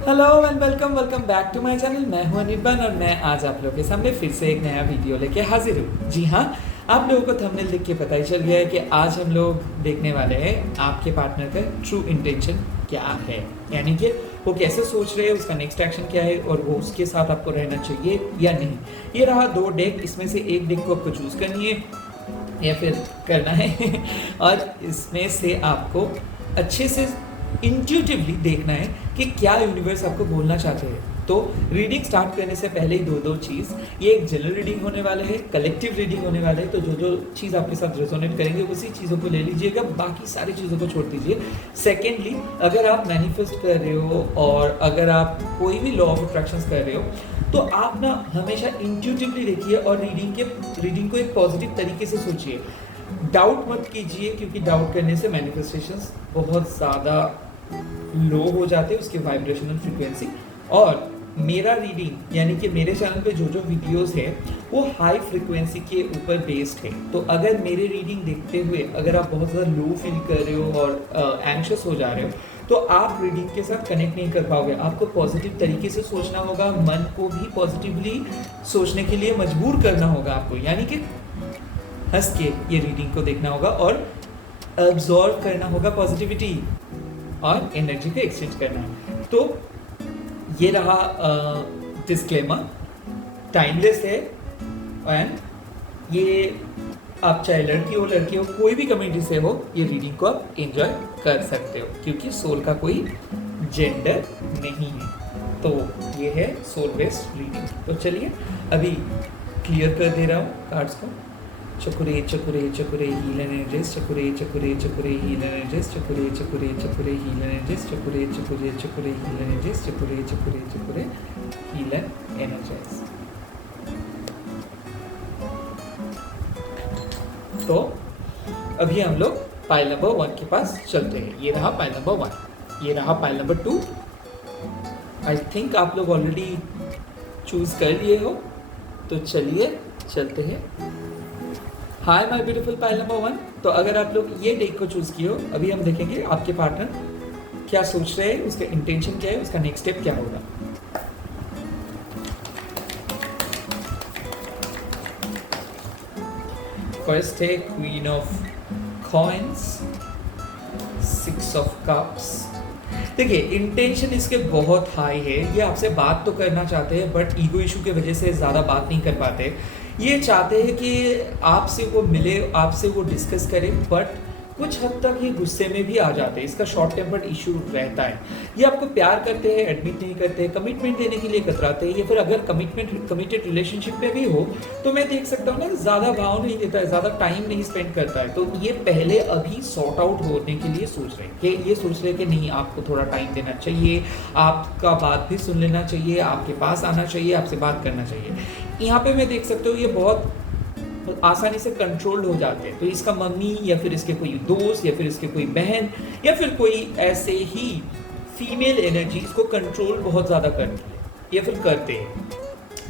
Hello and welcome back to my channel. मैं हूं अनिर्बान और मैं आज आप लोगों के सामने फिर से एक नया वीडियो लेके हाजिर हूँ। जी हाँ, आप लोगों को थंबनेल देख के पता ही चल गया है कि आज हम लोग देखने वाले हैं आपके पार्टनर का ट्रू इंटेंशन क्या है, यानी कि वो कैसे सोच रहे हैं, उसका नेक्स्ट एक्शन क्या है और वो उसके साथ आपको रहना चाहिए या नहीं। ये रहा दो डेक, इसमें से एक डेक को आपको चूज़ करनी है या फिर करना है और इसमें से आपको अच्छे से इंट्यूटिवली देखना है कि क्या यूनिवर्स आपको बोलना चाहते हैं। तो रीडिंग स्टार्ट करने से पहले ही दो चीज़, ये एक जनरल रीडिंग होने वाला है, कलेक्टिव रीडिंग होने वाला है। तो जो चीज़ आपके साथ रेजोनेट करेंगे उसी चीज़ों को ले लीजिएगा, बाकी सारी चीज़ों को छोड़ दीजिए। सेकेंडली, अगर आप मैनिफेस्ट कर रहे हो और अगर आप कोई भी लॉ ऑफ अट्रैक्शंस कर रहे हो तो आप ना हमेशा इंट्यूटिवली देखिए और रीडिंग को एक पॉजिटिव तरीके से सोचिए। डाउट मत कीजिए, क्योंकि डाउट करने से मैनिफेस्टेशंस बहुत ज़्यादा लो हो जाते हैं, उसके वाइब्रेशनल फ्रीक्वेंसी। और मेरा रीडिंग यानी कि मेरे चैनल पे जो वीडियोस है वो हाई फ्रीक्वेंसी के ऊपर बेस्ड है। तो अगर मेरे रीडिंग देखते हुए अगर आप बहुत ज़्यादा लो फील कर रहे हो और एंग्शियस हो जा रहे हो तो आप रीडिंग के साथ कनेक्ट नहीं कर पाओगे। आपको पॉजिटिव तरीके से सोचना होगा, मन को भी पॉजिटिवली सोचने के लिए मजबूर करना होगा आपको, यानी कि हंस के ये रीडिंग को देखना होगा और अब्जॉर्व करना होगा पॉजिटिविटी और एनर्जी को एक्सचेंज करना है। तो ये रहा डिस्क्लेमर, टाइमलेस है एंड ये आप चाहे लड़की हो कोई भी कम्युनिटी से हो, ये रीडिंग को आप एंजॉय कर सकते हो क्योंकि सोल का कोई जेंडर नहीं है। तो ये है सोल बेस्ड रीडिंग। तो चलिए अभी क्लियर कर दे रहा हूँ कार्ड्स को। चकुरे चकुरे चकुरे हील एनर्जीज, चकुरे चकुरे चकुरे हील एनर्जीज, चकुरे चकुरे चकुरे हील एनर्जीज, चकुरे चकुरे चकुरे हील एनर्जीज, चकुरे चकुरे चकुरे हील एनर्जीज। तो अभी हम लोग पाइल नंबर 1 के पास चलते हैं। ये रहा पाइल नंबर 1, ये रहा पाइल नंबर 2। आई थिंक आप लोग ऑलरेडी चूज कर लिए हो, तो चलिए चलते हैं। Hi my beautiful pile number 1। तो अगर आप लोग ये डेक को चूज किए हो, अभी हम देखेंगे आपके पार्टनर क्या सोच रहे हैं, उसका इंटेंशन क्या है, उसका नेक्स्ट स्टेप क्या होगा। फर्स्ट है queen of coins, 6 of cups. देखिए इंटेंशन इसके बहुत हाई है, ये आपसे बात तो करना चाहते हैं बट ईगो इशू की वजह से ज़्यादा बात नहीं कर पाते। ये चाहते हैं कि आपसे वो मिले, आपसे वो डिस्कस करे, बट कुछ हद तक ये गुस्से में भी आ जाते हैं। इसका शॉर्ट टेम्पर्ड इशू रहता है। ये आपको प्यार करते हैं, एडमिट नहीं करते, कमिटमेंट देने के लिए कतराते हैं, या फिर अगर कमिटेड रिलेशनशिप में भी हो तो मैं देख सकता हूँ ना ज़्यादा भाव नहीं देता है, ज़्यादा टाइम नहीं स्पेंड करता है। तो ये पहले अभी सॉर्ट आउट होने के लिए सोच रहे हैं कि ये सोच रहे हैं कि नहीं, आपको थोड़ा टाइम देना चाहिए, आपका बात भी सुन लेना चाहिए, आपके पास आना चाहिए, आपसे बात करना चाहिए। यहाँ पे मैं देख सकता हूँ ये बहुत आसानी से कंट्रोल हो जाते हैं। तो इसका मम्मी या फिर इसके कोई दोस्त या फिर इसके कोई बहन या फिर कोई ऐसे ही फीमेल एनर्जी इसको कंट्रोल बहुत ज़्यादा करती है या फिर करते हैं।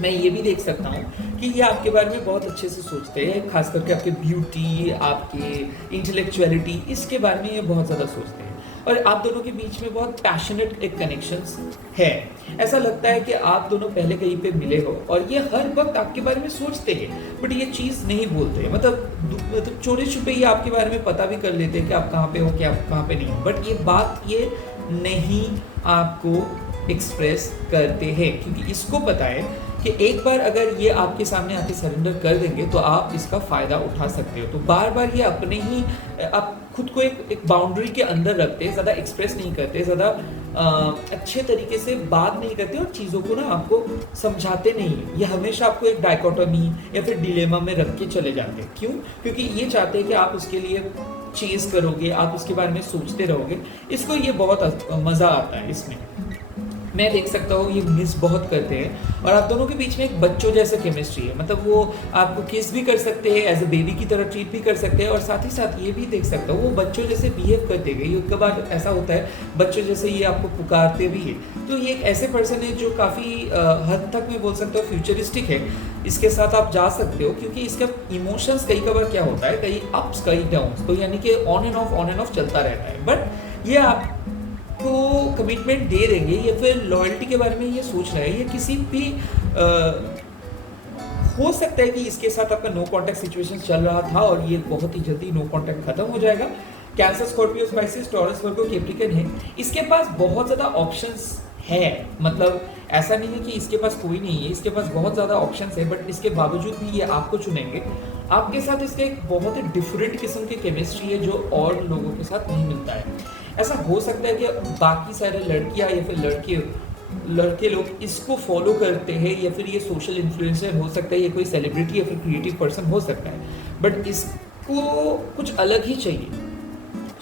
मैं ये भी देख सकता हूँ कि ये आपके बारे में बहुत अच्छे से सोचते हैं, खास करके आपके ब्यूटी, आपके इंटेलेक्चुअलिटी, इसके बारे में ये बहुत ज़्यादा सोचते हैं। और आप दोनों के बीच में बहुत पैशनेट एक कनेक्शंस है। ऐसा लगता है कि आप दोनों पहले कहीं पे मिले हो और ये हर वक्त आपके बारे में सोचते हैं बट ये चीज़ नहीं बोलते। मतलब चोरी छुपे ये आपके बारे में पता भी कर लेते हैं कि आप कहाँ पे हो, कि आप कहाँ पे नहीं हो, बट ये बात ये नहीं आपको एक्सप्रेस करते हैं क्योंकि इसको पता है कि एक बार अगर ये आपके सामने आके सरेंडर कर देंगे तो आप इसका फ़ायदा उठा सकते हो। तो बार बार ये अपने ही आप खुद को एक बाउंड्री के अंदर रखते हैं, ज़्यादा एक्सप्रेस नहीं करते, ज़्यादा अच्छे तरीके से बात नहीं करते और चीज़ों को ना आपको समझाते नहीं। ये हमेशा आपको एक डायकोटोमी या फिर डिलेमा में रख के चले जाते हैं। क्यों? क्योंकि ये चाहते हैं कि आप उसके लिए चेज़ करोगे, आप उसके बारे में सोचते रहोगे। इसको ये बहुत मज़ा आता है इसमें। मैं देख सकता हूँ ये मिस बहुत करते हैं और आप दोनों के बीच में एक बच्चों जैसा केमिस्ट्री है। मतलब वो आपको किस भी कर सकते हैं, एज ए बेबी की तरह ट्रीट भी कर सकते हैं और साथ ही साथ ये भी देख सकता हूँ वो बच्चों जैसे बिहेव करते गए। एक बार ऐसा होता है बच्चों जैसे ये आपको पुकारते भी है। तो ये एक ऐसे पर्सन है जो काफ़ी हद तक मैं बोल सकता हूँ फ्यूचरिस्टिक है। इसके साथ आप जा सकते हो क्योंकि इसका इमोशंस कई कबार क्या होता है, कई अप्स कई डाउन्स, तो यानी कि ऑन एंड ऑफ चलता रहता है। बट ये आप आपको कमिटमेंट दे देंगे या फिर लॉयल्टी के बारे में ये सोच रहा है, ये किसी भी हो सकता है कि इसके साथ आपका नो कॉन्टैक्ट सिचुएशन चल रहा था और ये बहुत ही जल्दी नो कॉन्टैक्ट खत्म हो जाएगा। कैंसर, स्कॉर्पियो, स्पाइसिस, टॉरस, वर्गो, कैप्रिकॉर्न है, इसके पास बहुत ज़्यादा ऑप्शंस है। मतलब ऐसा नहीं है कि इसके पास कोई नहीं है, इसके पास बहुत ज़्यादा ऑप्शंस है, बट इसके बावजूद भी ये आपको चुनेंगे। आपके साथ इसका एक बहुत ही डिफरेंट किस्म की केमिस्ट्री है जो और लोगों के साथ नहीं मिलता है। ऐसा हो सकता है कि बाकी सारे लड़कियां या फिर लड़के लोग इसको फॉलो करते हैं या फिर ये सोशल इन्फ्लुएंसर हो सकता है, ये कोई सेलिब्रिटी या फिर क्रिएटिव पर्सन हो सकता है, बट इसको कुछ अलग ही चाहिए।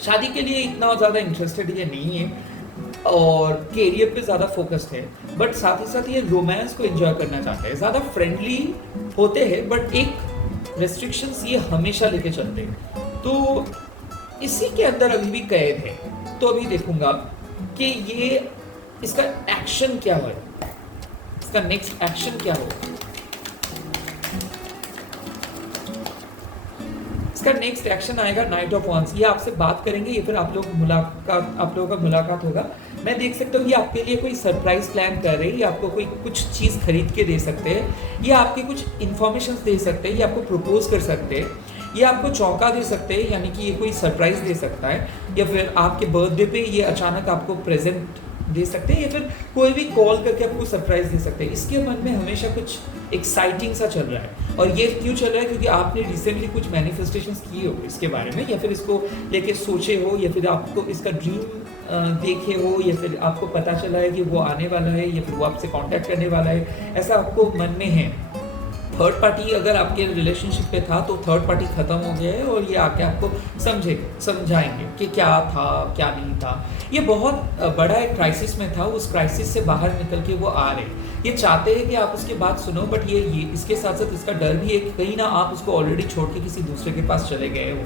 शादी के लिए इतना ज़्यादा इंटरेस्टेड ये नहीं है और कैरियर पे ज़्यादा फोकस्ड है, बट साथ ही साथ ये रोमांस को एंजॉय करना चाहते हैं। ज़्यादा फ्रेंडली होते हैं, बट एक रेस्ट्रिक्शंस ये हमेशा लेके चलते हैं। तो इसी के अंदर अभी भी कैद है। तो अभी देखूंगा कि ये इसका एक्शन क्या है, इसका नेक्स्ट एक्शन क्या हो। इसका नेक्स्ट एक्शन आएगा नाइट ऑफ वांस। ये आपसे बात करेंगे या फिर आप लोगों का मुलाकात होगा। मैं देख सकता हूँ ये आपके लिए कोई सरप्राइज प्लान कर रहे हैं, ये आपको कोई कुछ चीज़ खरीद के दे सकते हैं, ये आपके कुछ इन्फॉर्मेशन दे सकते हैं, ये आपको प्रपोज कर सकते हैं, ये आपको चौंका दे सकते हैं, यानी कि ये कोई सरप्राइज दे सकता है, या फिर आपके बर्थडे पे ये अचानक आपको प्रेजेंट दे सकते हैं, या फिर कोई भी कॉल करके आपको सरप्राइज दे सकते हैं। इसके मन में हमेशा कुछ एक्साइटिंग सा चल रहा है। और ये क्यों चल रहा है? क्योंकि आपने रिसेंटली कुछ मैनिफेस्टेशंस किए हो इसके बारे में, या फिर इसको लेके सोचे हो, या फिर आपको इसका ड्रीम देखे हो, या फिर आपको पता चला है कि वो आने वाला है, या फिर वो आपसे कांटेक्ट करने वाला है, ऐसा आपको मन में है। थर्ड पार्टी अगर आपके रिलेशनशिप पे था तो थर्ड पार्टी खत्म हो गया है और ये आके आपको समझाएंगे कि क्या था क्या नहीं था। ये बहुत बड़ा एक क्राइसिस में था, उस क्राइसिस से बाहर निकल के वो आ रहे। ये चाहते हैं कि आप उसकी बात सुनो, बट ये इसके साथ साथ इसका डर भी है कि कहीं ना आप उसको ऑलरेडी छोड़ के किसी दूसरे के पास चले गए हो।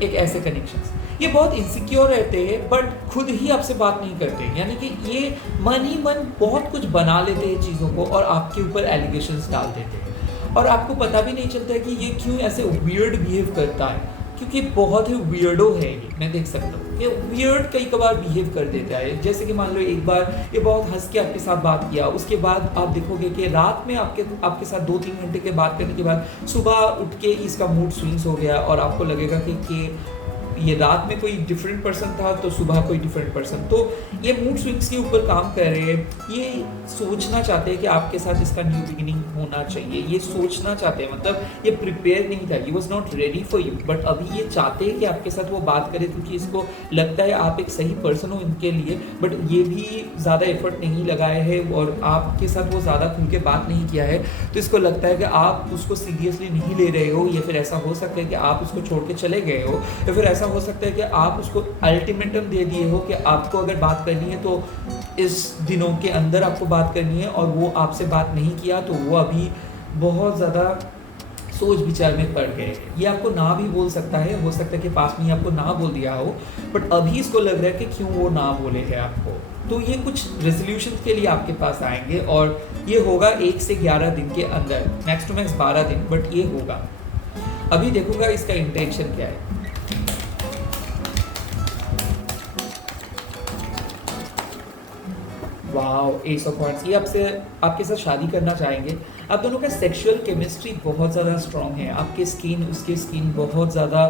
एक ऐसे कनेक्शंस, ये बहुत इनसिक्योर रहते हैं, बट खुद ही आपसे बात नहीं करते। यानी कि ये मन ही मन बहुत कुछ बना लेते हैं चीज़ों को और आपके ऊपर एलिगेशंस डाल देते हैं, और आपको पता भी नहीं चलता है कि ये क्यों ऐसे वियर्ड बिहेव करता है, क्योंकि बहुत ही वियर्डो है ये। मैं देख सकता हूँ कि वियर्ड कई कबार बिहेव कर देता है। जैसे कि मान लो एक बार ये बहुत हंस के आपके साथ बात किया, उसके बाद आप देखोगे कि रात में आपके साथ 2-3 घंटे के बात करने के बाद सुबह उठ के इसका मूड स्विंग्स हो गया, और आपको लगेगा कि ये रात में कोई डिफरेंट पर्सन था तो सुबह कोई डिफरेंट पर्सन। तो ये मूड स्विंग्स के ऊपर काम कर रहे हैं। ये सोचना चाहते हैं कि आपके साथ इसका न्यू बिगिनिंग होना चाहिए, ये सोचना चाहते हैं, मतलब ये प्रिपेयर नहीं था, he was not ready for you, but अभी ये चाहते हैं कि आपके साथ वो बात करे, क्योंकि इसको लगता है आप एक सही पर्सन हो इनके लिए। बट ये भी ज़्यादा एफर्ट नहीं लगाए हैं और आपके साथ वो ज़्यादा खुल के बात नहीं किया है, तो इसको लगता है कि आप उसको सीरियसली नहीं ले रहे हो, या फिर ऐसा हो सकता है कि आप उसको छोड़ के चले गए हो, या फिर ऐसा हो सकता है कि आप उसको अल्टीमेटम दे दिए हो कि आपको अगर बात करनी है तो इस दिनों के अंदर आपको बात करनी है, और वो आपसे बात नहीं किया तो वो अभी बहुत ज़्यादा सोच विचार में पड़ गए। ये आपको ना भी बोल सकता है, हो सकता है कि पास में आपको ना बोल दिया हो, बट अभी इसको लग रहा है कि क्यों वो ना बोले हैं आपको। तो ये कुछ रेजोल्यूशन के लिए आपके पास आएंगे, और ये होगा 1 से 11 दिन के अंदर, मैक्स टू मैक्स 12 दिन, बट ये होगा। अभी देखूंगा इसका इंटेंशन क्या है। वाओ, एस ऑफ वांड्स, ये आपके साथ शादी करना चाहेंगे। आप दोनों का सेक्सुअल केमिस्ट्री बहुत ज़्यादा स्ट्रॉन्ग है। आपके स्किन उसके स्किन बहुत ज़्यादा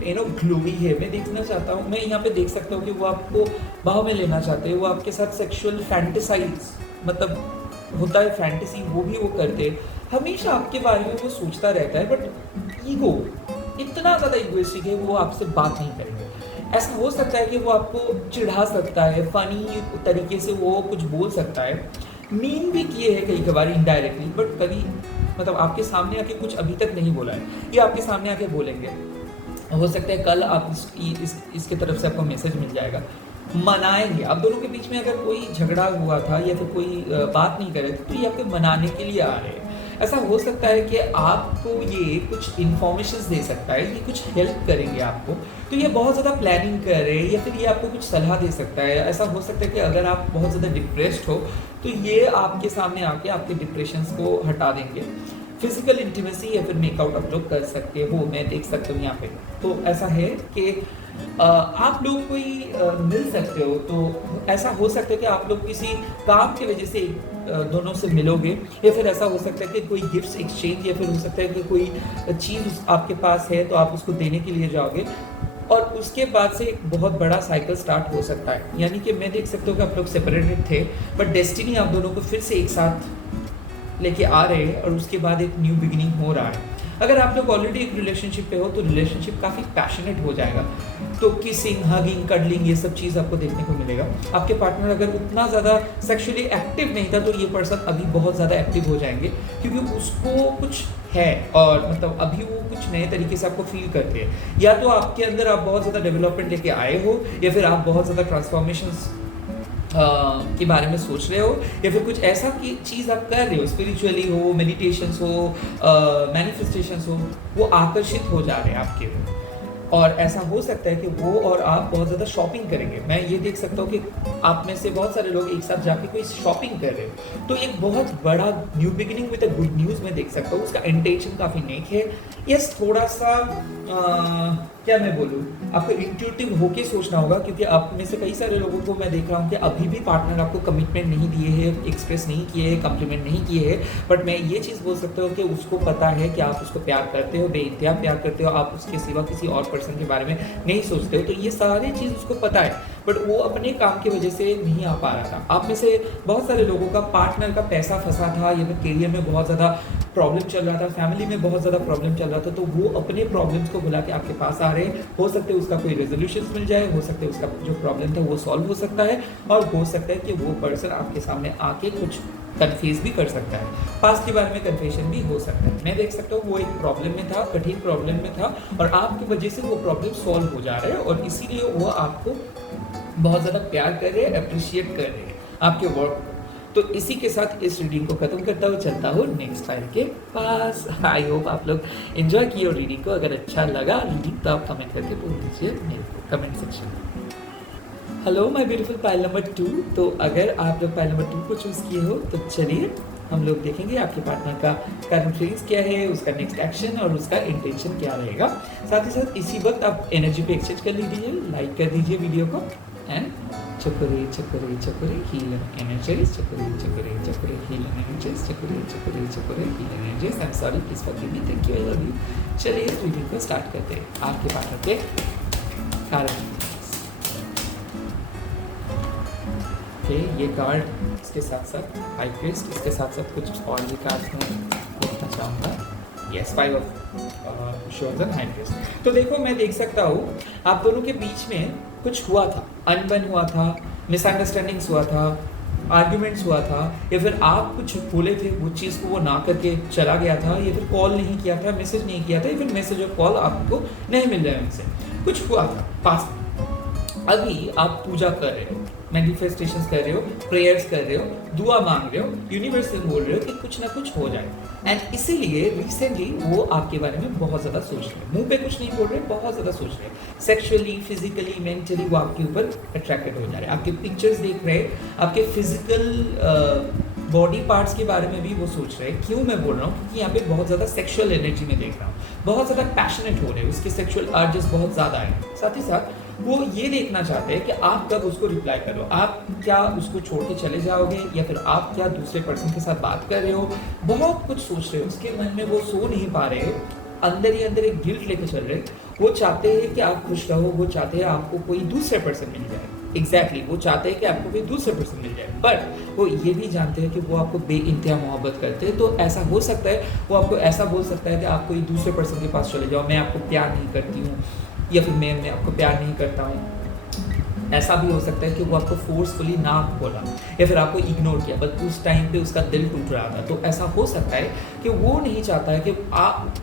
ग्लोई है। मैं देखना चाहता हूँ, मैं यहाँ पे देख सकता हूँ कि वो आपको बाहों में लेना चाहते हैं, वो आपके साथ सेक्सुअल फैंटेसाइज, मतलब होता है फैंटेसी, वो भी वो करते हैं। हमेशा आपके बारे में वो सोचता रहता है, बट ईगो इतना ज़्यादा ईगोइस्टिक है, वो आपसे बात नहीं करेंगे। ऐसा हो सकता है कि वो आपको चिढ़ा सकता है, फनी तरीके से वो कुछ बोल सकता है, मीन भी किए हैं कई बार इनडायरेक्टली, बट कभी मतलब आपके सामने आके कुछ अभी तक नहीं बोला है, ये आपके सामने आके बोलेंगे। हो सकता है कल आप इसके तरफ से आपको मैसेज मिल जाएगा, मनाएंगे। आप दोनों के बीच में अगर कोई झगड़ा हुआ था या फिर कोई बात नहीं कर रहे थे, तो ये आपके मनाने के लिए आ रहे हैं। ऐसा हो सकता है कि आपको ये कुछ इन्फॉर्मेशन दे सकता है, ये कुछ हेल्प करेंगे आपको, तो ये बहुत ज़्यादा प्लानिंग कर रहे हैं, या फिर ये आपको कुछ सलाह दे सकता है। ऐसा हो सकता है कि अगर आप बहुत ज़्यादा डिप्रेस्ड हो तो ये आपके सामने आके आपके डिप्रेशंस को हटा देंगे। फिजिकल इंटीमेसी या फिर मेकआउट आप लोग कर सकते हो, मैं देख सकता हूँ यहाँ पे। तो ऐसा है कि आप लोग कोई मिल सकते हो, तो ऐसा हो सकता है कि आप लोग किसी काम की वजह से दोनों से मिलोगे, या फिर ऐसा हो सकता है कि कोई गिफ्ट्स एक्सचेंज, या फिर हो सकता है कि कोई चीज़ आपके पास है तो आप उसको देने के लिए जाओगे, और उसके बाद से एक बहुत बड़ा साइकिल स्टार्ट हो सकता है। यानी कि मैं देख सकता हूँ कि आप लोग सेपरेटेड थे, बट डेस्टिनी आप दोनों को फिर से एक साथ लेके आ रहे हैं, और उसके बाद एक न्यू बिगिनिंग हो रहा है। अगर आप लोग ऑलरेडी एक रिलेशनशिप पे हो तो रिलेशनशिप काफ़ी पैशनेट हो जाएगा, तो किसिंग, हगिंग, कडलिंग, ये सब चीज़ आपको देखने को मिलेगा। आपके पार्टनर अगर उतना ज़्यादा सेक्सुअली एक्टिव नहीं था, तो ये पर्सन अभी बहुत ज़्यादा एक्टिव हो जाएंगे, क्योंकि उसको कुछ है, और मतलब अभी वो कुछ नए तरीके से आपको फील करते हैं। या तो आपके अंदर आप बहुत ज़्यादा डेवलपमेंट लेके आए हो, या फिर आप बहुत ज़्यादा ट्रांसफॉर्मेशंस के बारे में सोच रहे हो, या फिर कुछ ऐसा की चीज़ आप कर रहे हो, स्पिरिचुअली हो, मेडिटेशंस हो, मैनिफेस्टेशंस हो, वो आकर्षित हो जा रहे हैं आपके लिए। और ऐसा हो सकता है कि वो और आप बहुत ज़्यादा शॉपिंग करेंगे। मैं ये देख सकता हूँ कि आप में से बहुत सारे लोग एक साथ जाके कोई शॉपिंग कर रहे हो, तो एक बहुत बड़ा new beginning with a good news मैं देख सकता हूँ। उसका इंटेंशन काफ़ी नेक है। यस, थोड़ा सा क्या मैं बोलूँ, आपको इंट्यूटिव होके सोचना होगा, क्योंकि आप में से कई सारे लोगों को मैं देख रहा हूँ कि अभी भी पार्टनर आपको कमिटमेंट नहीं दिए है, एक्सप्रेस नहीं किए है, कम्प्लीमेंट नहीं किए है। बट मैं ये चीज़ बोल सकता हूँ कि उसको पता है कि आप उसको प्यार करते हो, बेइंतहा प्यार करते हो, आप उसके सिवा किसी और पर्सन के बारे में नहीं सोचते हो। तो ये सारी चीज़ उसको पता है, बट वो अपने काम की वजह से नहीं आ पा रहा था। आप में से बहुत सारे लोगों का पार्टनर का पैसा फंसा था, या फिर करियर में बहुत ज़्यादा प्रॉब्लम चल रहा था, फैमिली में बहुत ज़्यादा प्रॉब्लम चल रहा था, तो वो अपने प्रॉब्लम्स को बुला के आपके पास आ रहे हैं। हो सकते है उसका कोई रेजोल्यूशन मिल जाए, हो सकता है उसका जो प्रॉब्लम था वो सॉल्व हो सकता है, और हो सकता है कि वो पर्सन आपके सामने आके कुछ कन्फेस भी कर सकता है, पास्ट के बारे में कन्फेशन भी हो सकता है। मैं देख सकता हूँ वो एक प्रॉब्लम में था, कठिन प्रॉब्लम में था, और आपकी वजह से वो प्रॉब्लम सॉल्व हो जा रहा है, और इसीलिए वो आपको बहुत ज़्यादा प्यार कर रहे हैं, अप्रिशिएट कर रहे हैं आपके वर्क को। तो इसी के साथ इस रीडिंग को खत्म करता हुआ चलता हूँ नेक्स्ट फाइल के पास। आई होप आप लोग एंजॉय किए रीडिंग को। अगर अच्छा लगा रीडिंग तो आप कमेंट करके बोल दीजिए मेरे को कमेंट सेक्शन में। Hello my beautiful pile number 2। तो अगर आप लोग पाइल नंबर 2 को चूज़ किए हो तो चलिए हम लोग देखेंगे आपके पार्टनर का करंट फीलिंग्स क्या है, उसका नेक्स्ट एक्शन और उसका इंटेंशन क्या रहेगा। साथ ही साथ इसी वक्त आप एनर्जी पे एक्सचेंज कर लीजिए, लाइक कर दीजिए वीडियो को, एंड चकोरे चकोरे चकोरे हीलिंग एनर्जीज, चकोरे चकोरे चकोरे हीलिंग एनर्जीज, चकोरे चकोरे चकोरे healing energies. I am sorry, please forgive me, thank you, I love you. चलिए रीडिंग को स्टार्ट करते हैं आपके पार्टनर के कारण। ओके, ये कार्ड इसके साथ साथ हाई प्रीस्ट, इसके साथ साथ कुछ और भी कार्ड्स मैं देखना चाहूँगा। Yes, 5 of swords and high priest. तो देखो, मैं देख सकता हूँ आप दोनों के बीच में कुछ हुआ था, अनबन हुआ था, मिसअंडरस्टैंडिंग्स हुआ था, आर्ग्यूमेंट्स हुआ था, या फिर आप कुछ बोले थे वो चीज़ को वो ना करके चला गया था, या फिर कॉल नहीं किया था, मैसेज नहीं किया था, या फिर मैसेज और कॉल आपको नहीं मिल रहा है उनसे, कुछ हुआ था पास्ट। अभी आप पूजा कर रहे हो, मैनिफेस्टेशंस कर रहे हो, प्रेयर्स कर रहे हो, दुआ मांग रहे हो, यूनिवर्स से बोल रहे हो कि कुछ ना कुछ हो जाए, एंड इसीलिए रिसेंटली वो आपके बारे में बहुत ज़्यादा सोच रहे हैं। मुंह पे कुछ नहीं बोल रहे, बहुत ज़्यादा सोच रहे हैं। सेक्सुअली, फिजिकली, मेंटली वो आपके ऊपर अट्रैक्टेड हो जा रहे हैं। आपके पिक्चर्स देख रहे हैं, आपके फिजिकल बॉडी पार्ट्स के बारे में भी वो सोच रहे हैं। क्यों मैं बोल रहा हूँ, क्योंकि यहाँ पे बहुत ज़्यादा सेक्सुअल एनर्जी में देख रहा हूँ, बहुत ज़्यादा पैशनेट हो रहे हैं, उसके सेक्सुअल अर्जेस बहुत ज़्यादा है। साथ ही साथ वो ये देखना चाहते हैं कि आप कब उसको रिप्लाई करो, आप क्या उसको छोड़ के चले जाओगे, या फिर आप क्या दूसरे पर्सन के साथ बात कर रहे हो। बहुत कुछ सोच रहे हो, उसके मन में वो सो नहीं पा रहे, अंदर ही अंदर एक गिल्ट लेके चल रहे। वो चाहते हैं कि आप खुश रहो, वो चाहते हैं आपको कोई दूसरे पर्सन मिल जाए। एग्जैक्टली वो चाहते हैं कि आपको कोई दूसरे पर्सन मिल जाए, बट वो ये भी जानते हैं कि वो आपको बेइंतहा मोहब्बत करते हैं। तो ऐसा हो सकता है वो आपको ऐसा बोल सकता है कि आप कोई दूसरे पर्सन के पास चले जाओ, मैं आपको प्यार नहीं करती हूँ, या फिर मैं आपको प्यार नहीं करता हूँ। ऐसा भी हो सकता है कि वो आपको फोर्सफुली ना बोला, या फिर आपको इग्नोर किया, बट उस टाइम पे उसका दिल टूट रहा था। तो ऐसा हो सकता है कि वो नहीं चाहता है कि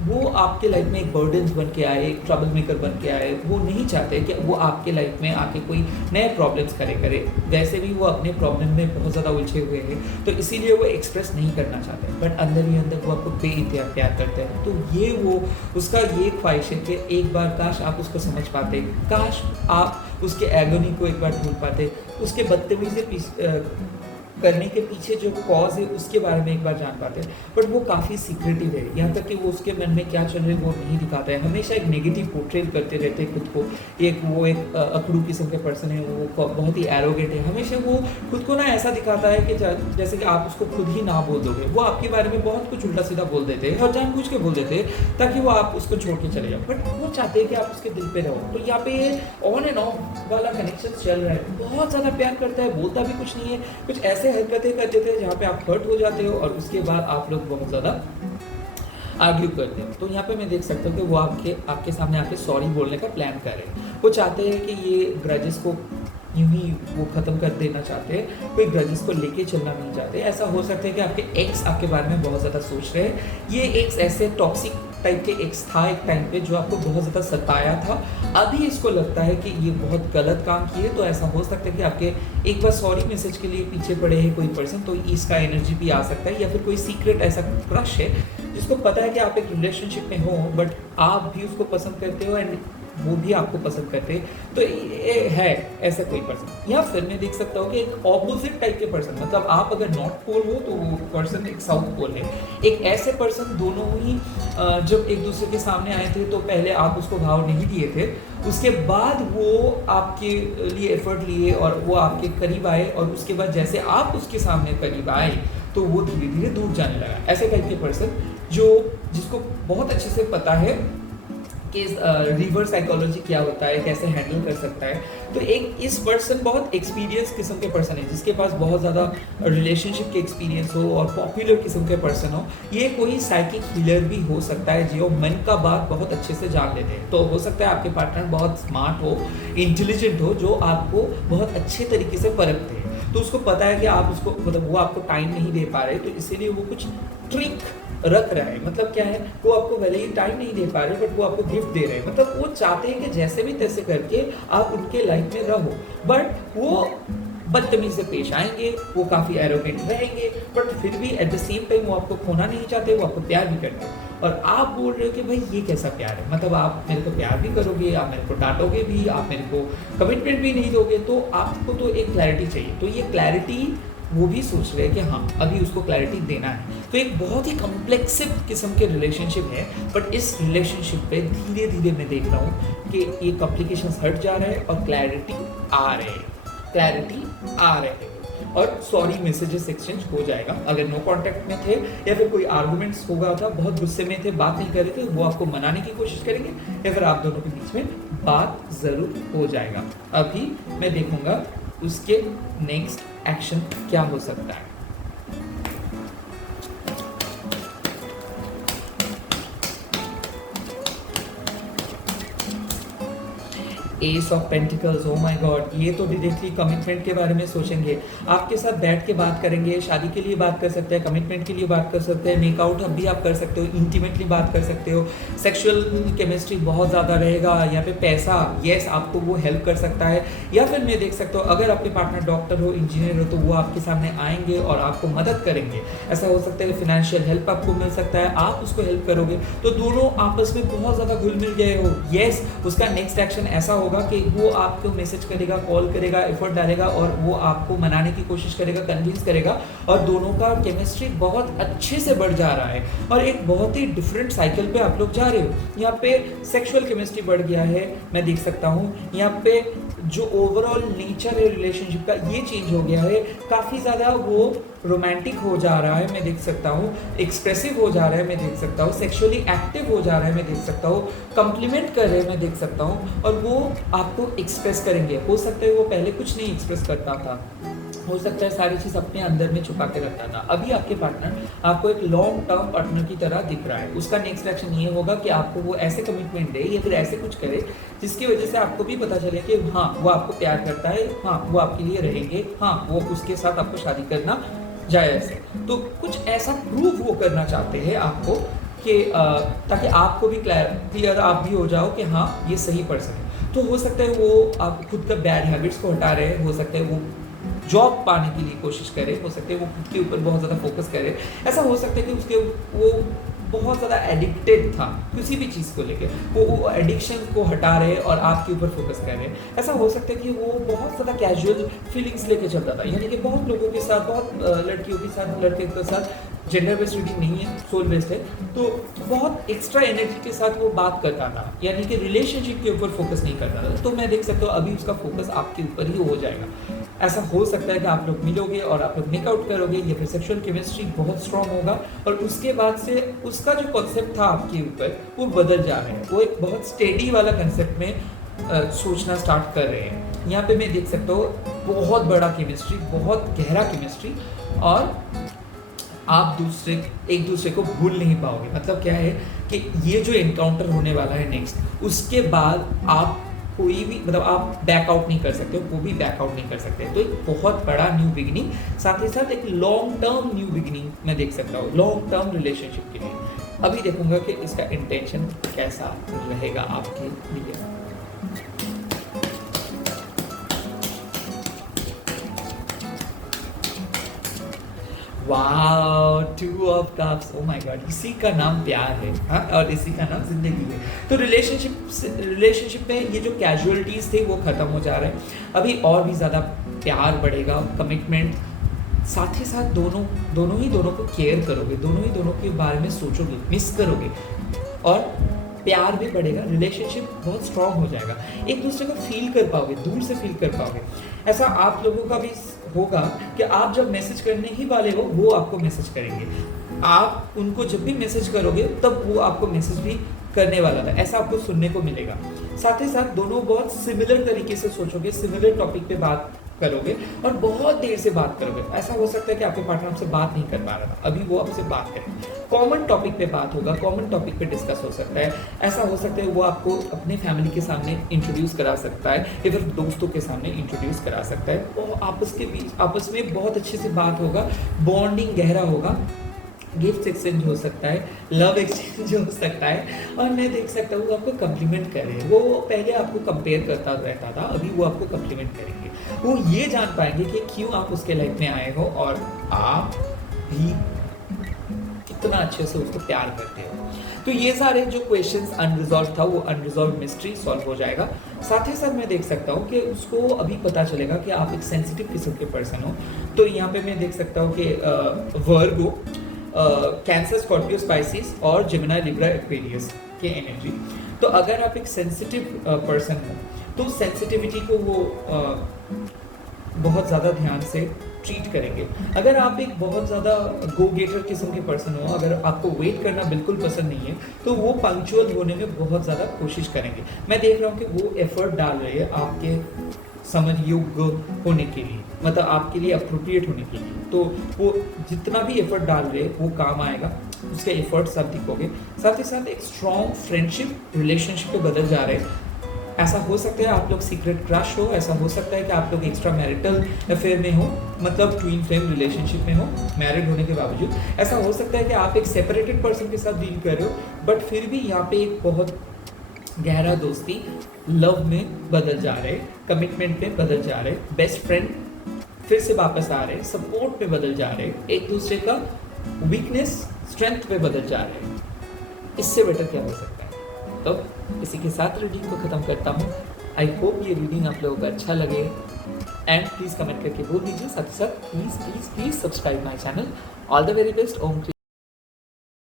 वो आपके लाइफ में एक बर्डन बन के आए, एक ट्रबल मेकर बन के आए। वो नहीं चाहते कि वो आपके लाइफ में आके कोई नए प्रॉब्लम्स करे। वैसे भी वो अपने प्रॉब्लम में बहुत ज़्यादा उलझे हुए हैं, तो इसीलिए वो एक्सप्रेस नहीं करना चाहते, बट अंदर ही अंदर वो आपको बेइंतहा प्यार करते हैं। तो ये वो उसका ये ख्वाहिश है कि एक बार काश आप उसको समझ पाते, काश आप उसके एगोनी को एक बार ढूंढ पाते, उसके बदतमीजी करने के पीछे जो कॉज है उसके बारे में एक बार जान पाते हैं, बट वो काफ़ी सीक्रेटिव है। यहाँ तक कि वो उसके मन में क्या चल रहा है वो नहीं दिखाता है, हमेशा एक नेगेटिव पोर्ट्रेल करते रहते हैं खुद को। एक अकड़ू किस्म के पर्सन है, वो बहुत ही एरोगेंट है, हमेशा वो खुद को ना ऐसा दिखाता है कि जैसे कि आप उसको खुद ही ना बोल दोगे, वो आपके बारे में बहुत कुछ उल्टा सीधा बोल देते हैं और जानबूझ के बोल देते हैं ताकि वो आप उसको छोड़ के चले जाओ, बट वो चाहते हैं कि आप उसके दिल पे रहो। तो यहाँ पे ऑन एंड ऑफ वाला कनेक्शन चल रहा है, बहुत ज़्यादा प्यार करता है, बोलता भी कुछ नहीं है, कुछ ऐसे हरकतें कर देते हैं जहाँ पे आप हर्ट हो जाते हो और उसके बाद आप लोग बहुत ज़्यादा आर्ग्यू करते हैं। तो यहाँ पे मैं देख सकता हूँ कि वो आपके सामने आके सॉरी बोलने का प्लान कर रहे हैं। वो चाहते हैं कि ये ग्रजेस को यूं ही वो ख़त्म कर देना चाहते हैं, कोई ग्रजेस को लेके चलना नहीं चाहते। ऐसा हो सकता है कि आपके एक्स आपके बारे में बहुत ज़्यादा सोच रहे हैं। ये एक्स ऐसे टॉक्सिक टाइप के एक्स था एक टाइम पे जो आपको बहुत ज़्यादा सताया था, अभी इसको लगता है कि ये बहुत गलत काम किए। तो ऐसा हो सकता है कि आपके एक बार सॉरी मैसेज के लिए पीछे पड़े हैं कोई पर्सन, तो इसका एनर्जी भी आ सकता है। या फिर कोई सीक्रेट ऐसा क्रश है जिसको पता है कि आप एक रिलेशनशिप में हो बट आप भी उसको पसंद करते हो एंड वो भी आपको पसंद करते हैं, तो ये है ऐसा कोई पर्सन। या फिर मैं देख सकता हूँ कि एक ऑपोजिट टाइप के पर्सन, मतलब आप अगर नॉर्थ पोल हो तो वो पर्सन एक साउथ पोल है। एक ऐसे पर्सन दोनों ही जब एक दूसरे के सामने आए थे तो पहले आप उसको भाव नहीं दिए थे, उसके बाद वो आपके लिए एफर्ट लिए और वो आपके करीब आए, और उसके बाद जैसे आप उसके सामने करीब आए तो वो धीरे धीरे दूर जाने लगा। ऐसे टाइप के पर्सन जिसको बहुत अच्छे से पता है कि रिवर्स साइकोलॉजी क्या होता है, कैसे हैंडल कर सकता है। तो एक इस पर्सन बहुत एक्सपीरियंस किस्म के पर्सन है जिसके पास बहुत ज़्यादा रिलेशनशिप के एक्सपीरियंस हो और पॉपुलर किस्म के पर्सन हो। ये कोई साइकिक हीलर भी हो सकता है जो मन का बात बहुत अच्छे से जान लेते हैं। तो हो सकता है आपके पार्टनर बहुत स्मार्ट हो, इंटेलिजेंट हो, जो आपको बहुत अच्छे तरीके से परखते हैं। तो उसको पता है कि आप उसको मतलब वो आपको टाइम नहीं दे पा रहे, तो इसीलिए वो कुछ ट्रिक रख रहा है। मतलब क्या है, वो आपको भले ही टाइम नहीं दे पा रहे बट वो आपको गिफ्ट दे रहे हैं। मतलब वो चाहते हैं कि जैसे भी तैसे करके आप उनके लाइफ में रहो, बट वो बदतमीज से पेश आएंगे, वो काफ़ी एरोगेंट रहेंगे, बट फिर भी एट द सेम टाइम वो आपको खोना नहीं चाहते, वो आपको प्यार भी करते हैं। और आप बोल रहे हो कि भाई ये कैसा प्यार है, मतलब आप मेरे को प्यार भी करोगे, आप मेरे को डांटोगे भी, आप मेरे को कमिटमेंट भी नहीं दोगे, तो आपको तो एक क्लैरिटी चाहिए। तो ये क्लैरिटी वो भी सोच रहे हैं कि हाँ अभी उसको क्लैरिटी देना है। तो एक बहुत ही कॉम्प्लेक्सिव किस्म के रिलेशनशिप है, बट इस रिलेशनशिप पे धीरे धीरे मैं देख रहा हूँ कि ये कॉम्प्लिकेशंस हट जा रहे हैं और क्लैरिटी आ रहे हैं और सॉरी मैसेजेस एक्सचेंज हो जाएगा। अगर नो कांटेक्ट में थे या फिर कोई आर्गुमेंट्स हो गया था, बहुत गुस्से में थे, बात नहीं कर रहे थे, वो आपको मनाने की कोशिश करेंगे या फिर आप दोनों के बीच में बात ज़रूर हो जाएगा। अभी मैं देखूंगा उसके नेक्स्ट एक्शन क्या हो सकता है। S of pentacles, oh my God, ये तो डायरेक्टली कमिटमेंट के बारे में सोचेंगे, आपके साथ बैठ के बात करेंगे, शादी के लिए बात कर सकते हैं, कमिटमेंट के लिए बात कर सकते हैं, मेकआउट अब भी आप कर सकते हो, इंटीमेटली बात कर सकते हो, सेक्सुअल केमिस्ट्री बहुत ज़्यादा रहेगा। यहाँ पे पैसा, येस आपको वो हेल्प कर सकता है। या फिर मैं देख सकता हूँ अगर आपके पार्टनर डॉक्टर हो, इंजीनियर हो, तो वो आपके सामने आएंगे और आपको मदद करेंगे। ऐसा हो सकता है कि फिनेंशियल हेल्प आपको मिल सकता है, आप उसको हेल्प करोगे, तो दोनों आपस में बहुत ज़्यादा घुल मिल गए हो। येस, उसका नेक्स्ट एक्शन ऐसा होगा कि वो आपको मैसेज करेगा, कॉल करेगा, एफर्ट डालेगा और वो आपको मनाने की कोशिश करेगा, कन्विंस करेगा, और दोनों का केमिस्ट्री बहुत अच्छे से बढ़ जा रहा है और एक बहुत ही डिफरेंट साइकिल पे आप लोग जा रहे हो। यहाँ पे सेक्सुअल केमिस्ट्री बढ़ गया है, मैं देख सकता हूँ। यहाँ पे जो ओवरऑल नेचर है रिलेशनशिप का ये चेंज हो गया है, काफ़ी ज़्यादा वो रोमांटिक हो जा रहा है, मैं देख सकता हूँ, एक्सप्रेसिव हो जा रहा है, मैं देख सकता हूँ, सेक्सुअली एक्टिव हो जा रहा है, मैं देख सकता हूँ, कम्प्लीमेंट कर रहे हैं, मैं देख सकता हूँ, और वो आपको एक्सप्रेस करेंगे। हो सकता है वो पहले कुछ नहीं एक्सप्रेस करता था, हो सकता है सारी चीज़ अपने अंदर में छुपा के रखता था। अभी आपके पार्टनर आपको एक लॉन्ग टर्म पार्टनर की तरह दिख रहा है। उसका नेक्स्ट एक्शन ये होगा कि आपको वो ऐसे कमिटमेंट दे या फिर ऐसे कुछ करे जिसकी वजह से आपको भी पता चले कि हाँ वो आपको प्यार करता है, हाँ वो आपके लिए रहेंगे, हाँ वो उसके साथ आपको शादी करना जाए ऐसे। तो कुछ ऐसा प्रूव वो करना चाहते हैं आपको कि ताकि आपको भी क्लियर आप भी हो जाओ कि हाँ ये सही पर्सन है। तो हो सकता है वो आप खुद का बैड हैबिट्स को हटा रहे हैं, हो सकता है वो जॉब पाने के लिए कोशिश करे, हो सकता है वो खुद के ऊपर बहुत ज़्यादा फोकस करे, ऐसा हो सकता है कि उसके वो बहुत ज़्यादा एडिक्टेड था किसी भी चीज़ को लेके, वो एडिक्शन को हटा रहे और आपके ऊपर फोकस कर रहे हैं। ऐसा हो सकता है कि वो बहुत ज़्यादा कैजुअल फीलिंग्स लेके चलता था, यानी कि बहुत लोगों के साथ, बहुत लड़कियों के साथ, लड़के के साथ, जेंडर बेस्ड रीडिंग नहीं है, सोल बेस्ड है, तो बहुत एक्स्ट्रा एनर्जी के साथ वो बात करता था, यानी कि रिलेशनशिप के ऊपर फोकस नहीं करता था। तो मैं देख सकता हूँ अभी उसका फोकस आपके ऊपर ही हो जाएगा। ऐसा हो सकता है कि आप लोग मिलोगे और आप लोग मेकआउट करोगे, या फिर सेक्सुअल केमिस्ट्री बहुत स्ट्रांग होगा, और उसके बाद से उसका जो कॉन्सेप्ट था आपके ऊपर वो बदल जा रहा है, वो एक बहुत स्टेडी वाला कंसेप्ट में सोचना स्टार्ट कर रहे हैं। यहाँ पे मैं देख सकता हूँ बहुत बड़ा केमिस्ट्री, बहुत गहरा केमिस्ट्री, और आप एक दूसरे को भूल नहीं पाओगे। मतलब क्या है कि ये जो एनकाउंटर होने वाला है नेक्स्ट, उसके बाद आप कोई भी, मतलब आप बैकआउट नहीं कर सकते हो, वो भी बैकआउट नहीं कर सकते। तो एक बहुत बड़ा न्यू बिगिनिंग, साथ ही साथ एक लॉन्ग टर्म न्यू बिगिनिंग मैं देख सकता हूँ, लॉन्ग टर्म रिलेशनशिप के लिए। अभी देखूंगा कि इसका इंटेंशन कैसा रहेगा आपके लिए। Wow, 2 of cups, oh my God, इसी का नाम प्यार है, हाँ, और इसी का नाम जिंदगी है। तो रिलेशनशिप में ये जो कैजुअलिटीज थे वो खत्म हो जा रहे हैं। अभी और भी ज़्यादा प्यार बढ़ेगा, कमिटमेंट, साथ ही साथ दोनों को केयर करोगे, दोनों ही दोनों के बारे में सोचोगे, मिस करोगे, और प्यार भी बढ़ेगा, रिलेशनशिप बहुत स्ट्रांग हो जाएगा, एक दूसरे को फील कर पाओगे, दूर से फील कर पाओगे। ऐसा आप लोगों का भी होगा कि आप जब मैसेज करने ही वाले हो वो आपको मैसेज करेंगे, आप उनको जब भी मैसेज करोगे तब वो आपको मैसेज भी करने वाला था, ऐसा आपको सुनने को मिलेगा। साथ ही साथ दोनों बहुत सिमिलर तरीके से सोचोगे, सिमिलर टॉपिक पे बात करोगे और बहुत देर से बात करोगे। ऐसा हो सकता है कि आपके पार्टनर आपसे बात नहीं कर पा रहा था, अभी वो आपसे बात करें, कॉमन टॉपिक पे बात होगा, कॉमन टॉपिक पे डिस्कस हो सकता है। ऐसा हो सकता है वो आपको अपने फैमिली के सामने इंट्रोड्यूस करा सकता है, या फिर दोस्तों के सामने इंट्रोड्यूस करा सकता है, और आपस में बहुत अच्छे से बात होगा, बॉन्डिंग गहरा होगा, गिफ्ट एक्सचेंज हो सकता है, लव एक्सचेंज हो सकता है। और मैं देख सकता हूँ वो आपको कम्प्लीमेंट करे, वो पहले आपको कंपेयर करता रहता था, अभी वो आपको कम्प्लीमेंट करेंगे, वो ये जान पाएंगे कि क्यों आप उसके लाइफ में आए हो और आप भी कितना अच्छे से उसको प्यार करते हो। तो ये सारे जो क्वेश्चंस अनरिजॉल्व था, वो अनरिजॉल्व मिस्ट्री सॉल्व हो जाएगा। साथ ही साथ मैं देख सकता हूँ कि उसको अभी पता चलेगा कि आप एक सेंसिटिव किस्म के पर्सन हो। तो यहाँ पे मैं देख सकता हूँ कि वर्गो, कैंसर, स्कॉर्पियो, स्पाइसिस और जेमिनी, लिब्रा, एक्वेरियस के एनर्जी। तो अगर आप एक सेंसिटिव पर्सन हो तो सेंसिटिविटी को वो बहुत ज़्यादा ध्यान से ट्रीट करेंगे। अगर आप एक बहुत ज़्यादा गो गेटर किस्म के पर्सन हो, अगर आपको वेट करना बिल्कुल पसंद नहीं है, तो वो पंक्चुअल होने में बहुत ज़्यादा कोशिश करेंगे। मैं देख रहा हूँ कि वो एफर्ट डाल रहे हैं आपके समझ योग्य होने के लिए, मतलब आपके लिए अप्रोप्रिएट होने के लिए। तो वो जितना भी एफर्ट डाल रहे हैं वो काम आएगा, उसके एफर्ट्स आप दिखोगे। साथ ही साथ एक स्ट्रॉन्ग फ्रेंडशिप रिलेशनशिप पे बदल जा रहे हैं। ऐसा हो सकता है आप लोग सीक्रेट क्रश हो, ऐसा हो सकता है कि आप लोग एक्स्ट्रा मैरिटल अफेयर में हो, मतलब ट्विन फ्लेम रिलेशनशिप में हो मैरिड होने के बावजूद। ऐसा हो सकता है कि आप एक सेपरेटेड पर्सन के साथ डील कर रहे हो, बट फिर भी यहाँ पे एक बहुत गहरा दोस्ती लव में बदल जा रहे, कमिटमेंट में बदल जा रहे, बेस्ट फ्रेंड फिर से वापस आ रहे, सपोर्ट पे बदल जा रहे, एक दूसरे का वीकनेस स्ट्रेंथ पे बदल जा रहे। इससे बेटर क्या हो सकता है। तो इसी के साथ रीडिंग को ख़त्म करता हूँ। आई होप ये रीडिंग आप लोगों को अच्छा लगे, एंड प्लीज़ कमेंट करके बोल दीजिए। साथ ही साथ please please please subscribe my channel. All the very best. Om